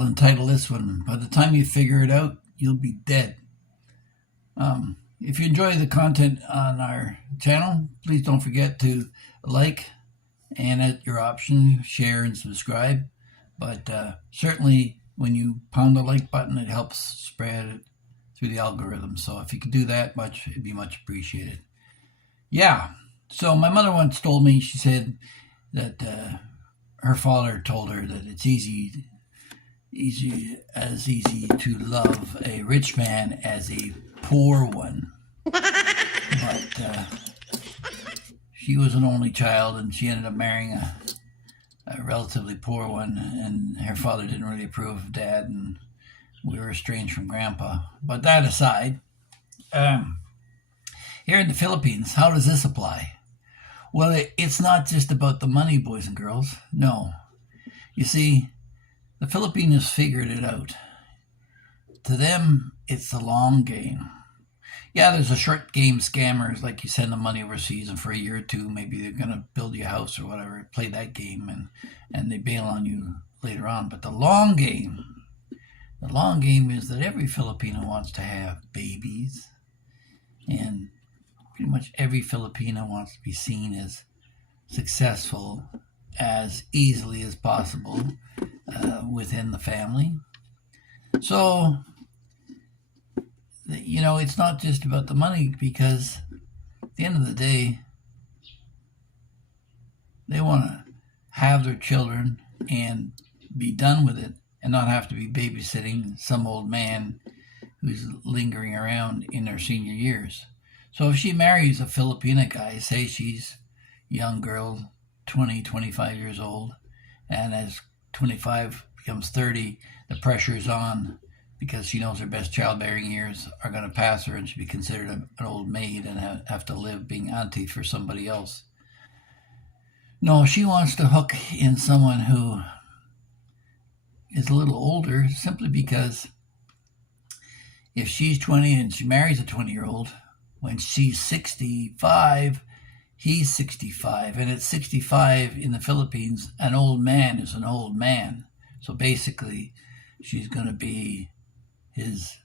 I'll entitle this one, By the Time You Figure It Out, You'll Be Dead. If you enjoy the content on our channel, please don't forget to like and at your option, share and subscribe. But certainly when you pound the like button, it helps spread it through the algorithm. So if you could do that it'd be much appreciated. Yeah. So my mother once told me, she said that her father told her that it's easy to love a rich man as a poor one. But she was an only child, and she ended up marrying a relatively poor one, and her father didn't really approve of Dad, and we were estranged from Grandpa. But that aside, here in the Philippines, how does this apply? Well, it's not just about the money, boys and girls. No. You see, the Filipinos figured it out. To them, it's the long game. Yeah, there's a short game scammers, like you send them money overseas, and for a year or two, maybe they're going to build you a house or whatever, play that game, and they bail on you later on. But the long game is that every Filipino wants to have babies, and pretty much every Filipino wants to be seen as successful as easily as possible within the family. So, it's not just about the money, because at the end of the day, they want to have their children and be done with it and not have to be babysitting some old man who's lingering around in their senior years. So if she marries a Filipina guy, say she's a young girl, 20, 25 years old, and as 25 becomes 30, the pressure is on because she knows her best childbearing years are going to pass her and she'll be considered an old maid and have to live being auntie for somebody else. No, she wants to hook in someone who is a little older, simply because if she's 20 and she marries a 20-year-old, when she's 65, he's 65. And at 65 in the Philippines, an old man is an old man. So basically, she's going to be his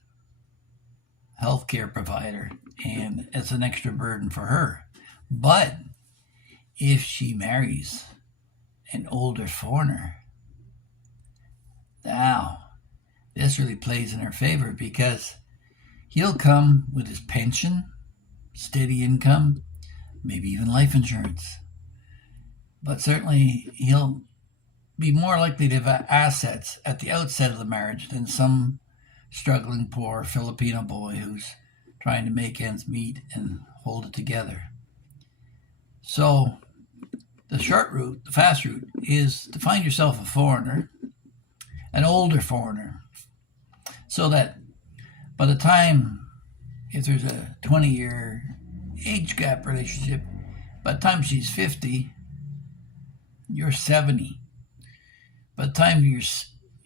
healthcare provider, and it's an extra burden for her. But if she marries an older foreigner, now this really plays in her favor, because he'll come with his pension, steady income, maybe even life insurance. But certainly he'll be more likely to have assets at the outset of the marriage than some struggling poor Filipino boy who's trying to make ends meet and hold it together. So the short route, the fast route, is to find yourself a foreigner, an older foreigner, so that by the time, if there's a 20-year age gap relationship, by the time she's 50, you're 70. By the time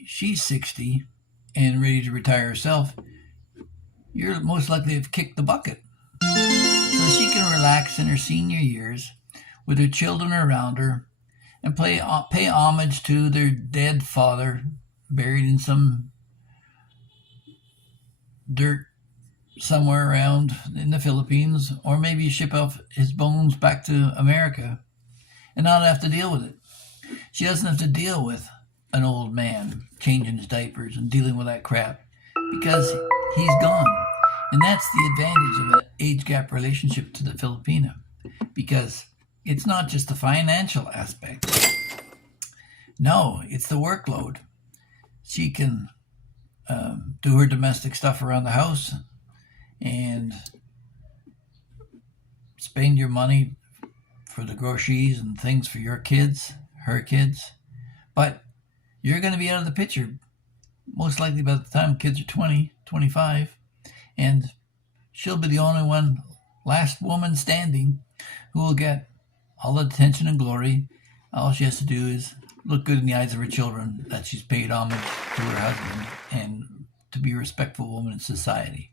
she's 60 and ready to retire herself, you're most likely to have kicked the bucket. So she can relax in her senior years with her children around her and pay homage to their dead father buried in some dirt somewhere around in the Philippines, or maybe ship off his bones back to America and not have to deal with it. She doesn't have to deal with an old man changing his diapers and dealing with that crap, because he's gone. And that's the advantage of an age gap relationship to the Filipino, because it's not just the financial aspect. No, it's the workload. She can do her domestic stuff around the house and spend your money for the groceries and things for your kids, her kids. But you're going to be out of the picture most likely by the time kids are 20, 25, and she'll be the only one, last woman standing, who will get all the attention and glory. All she has to do is look good in the eyes of her children that she's paid homage to her husband and to be a respectful woman in society.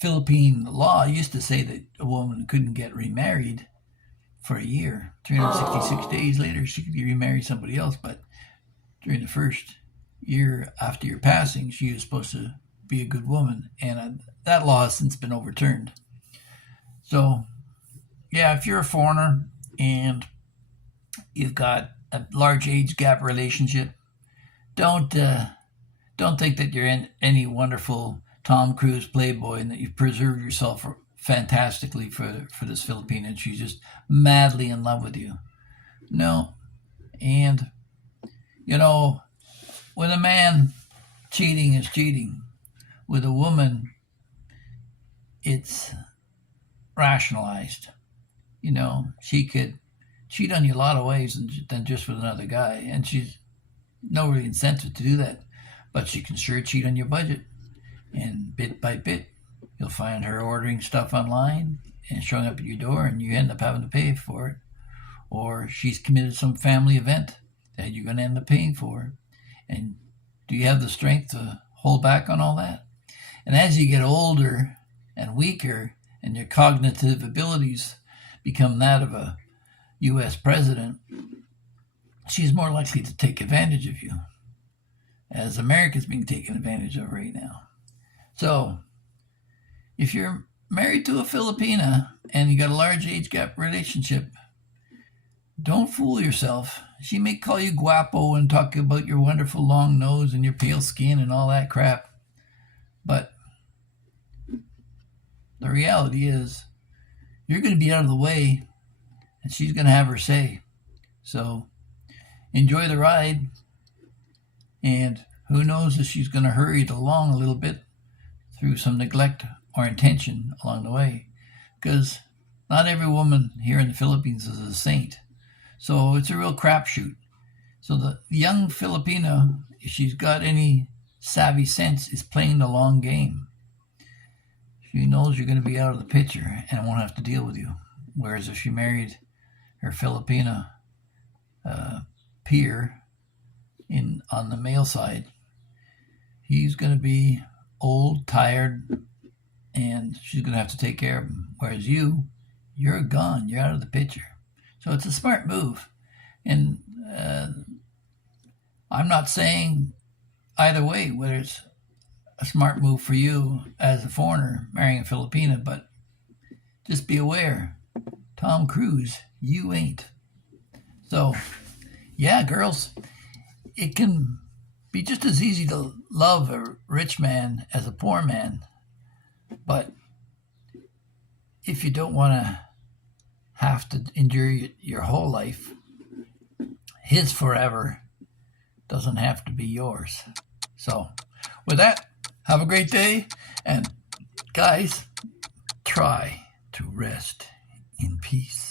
Philippine law used to say that a woman couldn't get remarried for a year. 366 days later, she could remarry somebody else, but during the first after your passing, she was supposed to be a good woman, and that law has since been overturned. So, yeah, if you're a foreigner and you've got a large age gap relationship, don't don't think that you're in any wonderful Tom Cruise playboy and that you've preserved yourself fantastically for this Filipina and she's just madly in love with you. No, and you know with a man, cheating is cheating. With a woman, it's rationalized. She could cheat on you a lot of ways than just with another guy, and she's no really incentive to do that. But she can sure cheat on your budget, and bit by bit, you'll find her ordering stuff online and showing up at your door, and you end up having to pay for it. Or she's committed some family event that you're going to end up paying for. And do you have the strength to hold back on all that? And as you get older and weaker, and your cognitive abilities become that of a U.S. president, she's more likely to take advantage of you, as America's being taken advantage of right now. So, if you're married to a Filipina and you got a large age gap relationship, don't fool yourself. She may call you guapo and talk about your wonderful long nose and your pale skin and all that crap. But the reality is, you're going to be out of the way and she's going to have her say. So, enjoy the ride. And who knows if she's going to hurry it along a little bit through some neglect or intention along the way. Because not every woman here in the Philippines is a saint. So it's a real crapshoot. So the young Filipina, if she's got any savvy sense, is playing the long game. She knows you're going to be out of the picture and won't have to deal with you. Whereas if she married her Filipina peer on the male side, he's going to be old, tired, and she's going to have to take care of him. Whereas you're gone. You're out of the picture. So it's a smart move. And I'm not saying either way whether it's a smart move for you as a foreigner marrying a Filipina, but just be aware, Tom Cruise, you ain't. So, yeah, girls, it can be just as easy to love a rich man as a poor man, but if you don't want to have to endure your whole life, his forever doesn't have to be yours. So, with that, have a great day, and guys, try to rest in peace.